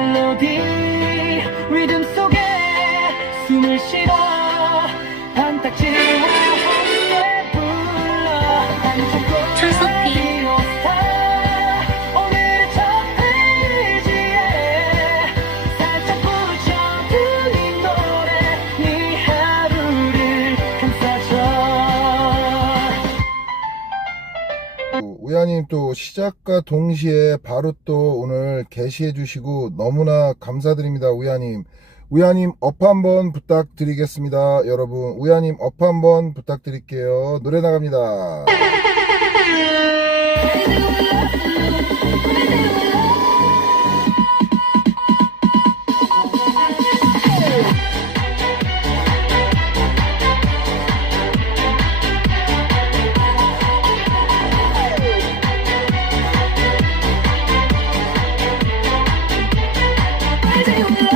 멜로디 리듬 속에 숨을 쉬어 한딱지와 함께 불러 한쪽으로 철석피. 오늘의 첫 페이지에 살짝 붙여둔 이 노래 네 하루를 감싸줘. 우야님 또 시작과 동시에 바로 또 오늘 게시해 주시고 너무나 감사드립니다. 우야님 업 한번 부탁드리겠습니다. 여러분 우야님 업 한번 부탁드릴게요. 노래 나갑니다. Crazy with love.